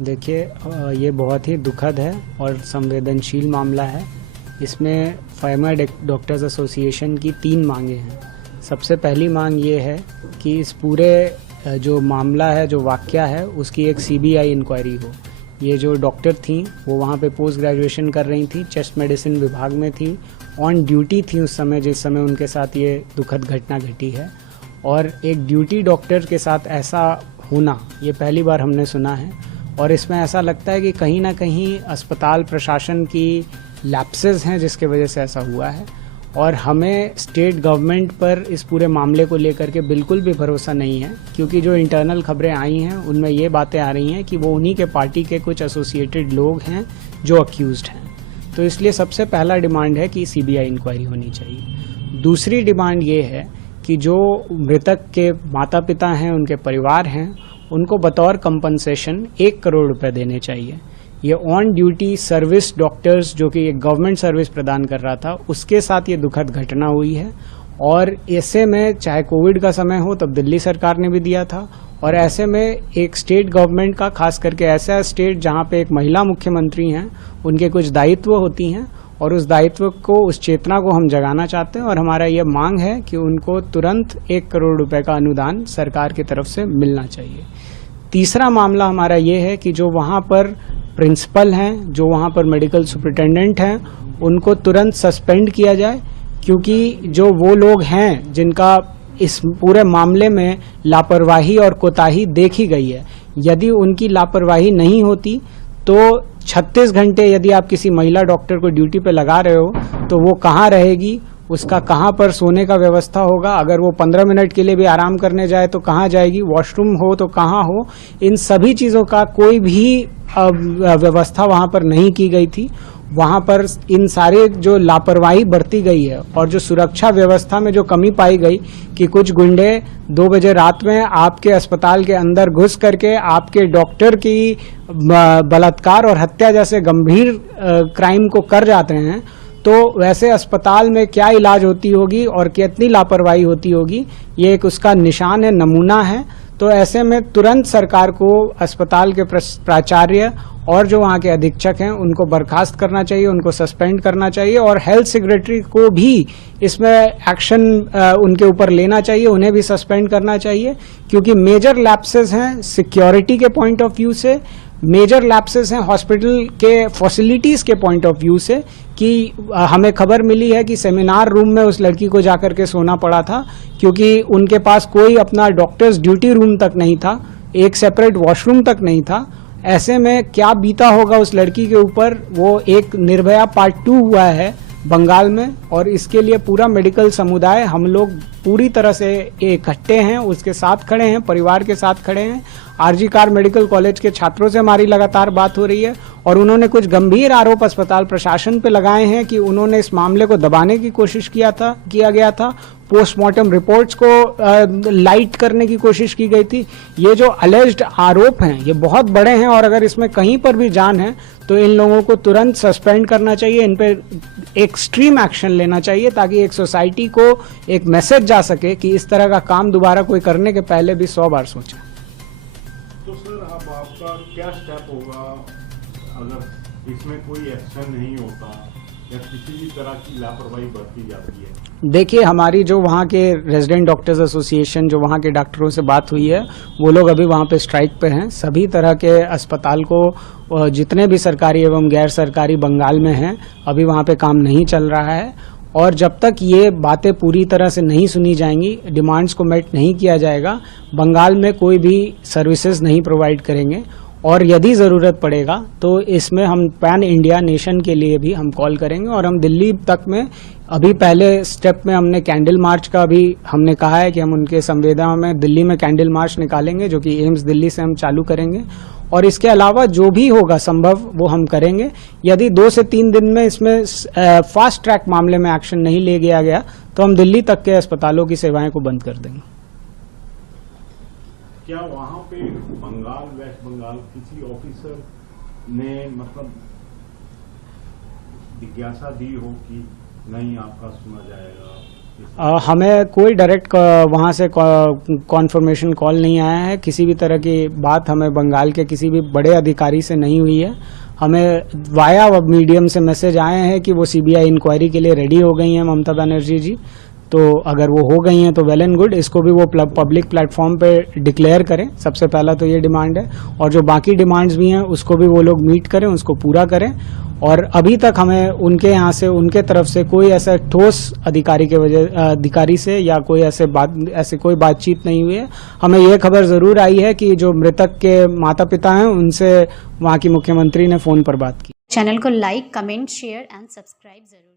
देखिए, ये बहुत ही दुखद है और संवेदनशील मामला है। इसमें फार्मा डॉक्टर्स एसोसिएशन की 3 मांगे हैं। सबसे पहली मांग ये है कि इस पूरे जो मामला है, जो वाकया है, उसकी एक सीबीआई इंक्वायरी हो। ये जो डॉक्टर थी वो वहाँ पे पोस्ट ग्रेजुएशन कर रही थी, चेस्ट मेडिसिन विभाग में थी, ऑन ड्यूटी थी उस समय जिस समय उनके साथ ये दुखद घटना घटी है। और एक ड्यूटी डॉक्टर के साथ ऐसा होना ये पहली बार हमने सुना है। और इसमें ऐसा लगता है कि कहीं ना कहीं अस्पताल प्रशासन की लैप्सेस हैं जिसके वजह से ऐसा हुआ है। और हमें स्टेट गवर्नमेंट पर इस पूरे मामले को लेकर के बिल्कुल भी भरोसा नहीं है, क्योंकि जो इंटरनल खबरें आई हैं उनमें ये बातें आ रही हैं कि वो उन्हीं के पार्टी के कुछ एसोसिएटेड लोग हैं जो अक्यूज्ड हैं। तो इसलिए सबसे पहला डिमांड है कि सीबीआई इंक्वायरी होनी चाहिए। दूसरी डिमांड ये है कि जो मृतक के माता पिता हैं, उनके परिवार हैं, उनको बतौर कंपनसेशन 1 करोड़ रुपए देने चाहिए। ये ऑन ड्यूटी सर्विस डॉक्टर्स जो कि एक गवर्नमेंट सर्विस प्रदान कर रहा था, उसके साथ ये दुखद घटना हुई है। और ऐसे में चाहे कोविड का समय हो तब दिल्ली सरकार ने भी दिया था, और ऐसे में एक स्टेट गवर्नमेंट का, खास करके ऐसा स्टेट जहां पे एक महिला मुख्यमंत्री हैं, उनके कुछ दायित्व होती हैं, और उस दायित्व को, उस चेतना को हम जगाना चाहते हैं। और हमारा ये मांग है कि उनको तुरंत 1 करोड़ रुपए का अनुदान सरकार की तरफ से मिलना चाहिए। तीसरा मामला हमारा ये है कि जो वहाँ पर प्रिंसिपल हैं, जो वहाँ पर मेडिकल सुपरिटेंडेंट हैं, उनको तुरंत सस्पेंड किया जाए, क्योंकि जो वो लोग हैं जिनका इस पूरे मामले में लापरवाही और कोताही देखी गई है, यदि उनकी लापरवाही नहीं होती तो 36 घंटे यदि आप किसी महिला डॉक्टर को ड्यूटी पे लगा रहे हो तो वो कहाँ रहेगी, उसका कहाँ पर सोने का व्यवस्था होगा, अगर वो 15 मिनट के लिए भी आराम करने जाए तो कहाँ जाएगी, वॉशरूम हो तो कहाँ हो, इन सभी चीज़ों का कोई भी व्यवस्था वहाँ पर नहीं की गई थी। वहाँ पर इन सारे जो लापरवाही बरती गई है और जो सुरक्षा व्यवस्था में जो कमी पाई गई कि कुछ गुंडे 2 बजे रात में आपके अस्पताल के अंदर घुस करके आपके डॉक्टर की बलात्कार और हत्या जैसे गंभीर क्राइम को कर जाते हैं, तो वैसे अस्पताल में क्या इलाज होती होगी और कितनी लापरवाही होती होगी, ये एक उसका निशान है, नमूना है। तो ऐसे में तुरंत सरकार को अस्पताल के प्राचार्य और जो वहाँ के अधीक्षक हैं उनको बर्खास्त करना चाहिए, उनको सस्पेंड करना चाहिए, और हेल्थ सेक्रेटरी को भी इसमें एक्शन उनके ऊपर लेना चाहिए, उन्हें भी सस्पेंड करना चाहिए, क्योंकि मेजर लैप्सेस हैं सिक्योरिटी के पॉइंट ऑफ व्यू से, मेजर लैप्सेस हैं हॉस्पिटल के फैसिलिटीज के पॉइंट ऑफ व्यू से। कि हमें खबर मिली है कि सेमिनार रूम में उस लड़की को जाकर के सोना पड़ा था, क्योंकि उनके पास कोई अपना डॉक्टर्स ड्यूटी रूम तक नहीं था, एक सेपरेट वॉशरूम तक नहीं था। ऐसे में क्या बीता होगा उस लड़की के ऊपर। वो एक निर्भया पार्ट 2 हुआ है बंगाल में, और इसके लिए पूरा मेडिकल समुदाय, हम लोग पूरी तरह से इकट्ठे हैं, उसके साथ खड़े हैं, परिवार के साथ खड़े हैं। आरजी कार मेडिकल कॉलेज के छात्रों से हमारी लगातार बात हो रही है, और उन्होंने कुछ गंभीर आरोप अस्पताल प्रशासन पे लगाए हैं कि उन्होंने इस मामले को दबाने की कोशिश किया गया था, पोस्टमार्टम रिपोर्ट्स को लाइट करने की कोशिश की गई थी। ये जो अलेज्ड आरोप हैं ये बहुत बड़े हैं, और अगर इसमें कहीं पर भी जान है तो इन लोगों को तुरंत सस्पेंड करना चाहिए, इन पे एक्सट्रीम एक्शन लेना चाहिए, ताकि एक सोसाइटी को एक मैसेज जा सके कि इस तरह का काम दोबारा कोई करने के पहले भी 100 बार सोचे। तो सर अब आपका क्या स्टेप होगा अगर इसमें कोई एक्शन नहीं होता या किसी भी तरह की लापरवाही बरती जाती है? देखिए, हमारी जो वहाँ के रेजिडेंट डॉक्टर्स एसोसिएशन, जो वहाँ के डॉक्टरों से बात हुई है, वो लोग अभी वहाँ पे स्ट्राइक पे हैं। सभी तरह के अस्पताल को, जितने भी सरकारी एवं गैर सरकारी बंगाल में हैं, अभी वहाँ पे काम नहीं चल रहा है। और जब तक ये बातें पूरी तरह से नहीं सुनी जाएंगी, डिमांड्स को मेट नहीं किया जाएगा, बंगाल में कोई भी सर्विसेज नहीं प्रोवाइड करेंगे। और यदि ज़रूरत पड़ेगा तो इसमें हम पैन इंडिया नेशन के लिए भी हम कॉल करेंगे, और हम दिल्ली तक में अभी पहले स्टेप में हमने कैंडल मार्च का भी हमने कहा है कि हम उनके संवेदना में दिल्ली में कैंडल मार्च निकालेंगे, जो कि एम्स दिल्ली से हम चालू करेंगे। और इसके अलावा जो भी होगा संभव वो हम करेंगे। यदि 2 से 3 दिन में इसमें फास्ट ट्रैक मामले में एक्शन नहीं ले गया गया तो हम दिल्ली तक के अस्पतालों की सेवाएं को बंद कर देंगे। क्या वहाँ पे बंगाल, वेस्ट बंगाल किसी ऑफिसर ने मतलब जिज्ञासा दी हो कि नहीं आपका सुना जाएगा? हमें कोई डायरेक्ट वहाँ से कॉन्फर्मेशन कॉल नहीं आया है। किसी भी तरह की बात हमें बंगाल के किसी भी बड़े अधिकारी से नहीं हुई है। हमें वाया मीडियम से मैसेज आए हैं कि वो सीबीआई इंक्वायरी के लिए रेडी हो गई हैं ममता बनर्जी जी। तो अगर वो हो गई हैं तो वेल एंड गुड, इसको भी वो पब्लिक प्लेटफॉर्म पे डिक्लेयर करें। सबसे पहला तो ये डिमांड है, और जो बाकी डिमांड्स भी हैं उसको भी वो लोग मीट करें, उसको पूरा करें। और अभी तक हमें उनके यहाँ से, उनके तरफ से कोई ऐसा ठोस अधिकारी से या कोई ऐसे कोई बातचीत नहीं हुई है। हमें ये खबर जरूर आई है कि जो मृतक के माता पिता हैं उनसे वहाँ की मुख्यमंत्री ने फोन पर बात की। चैनल को like, comment, share and subscribe जरूर।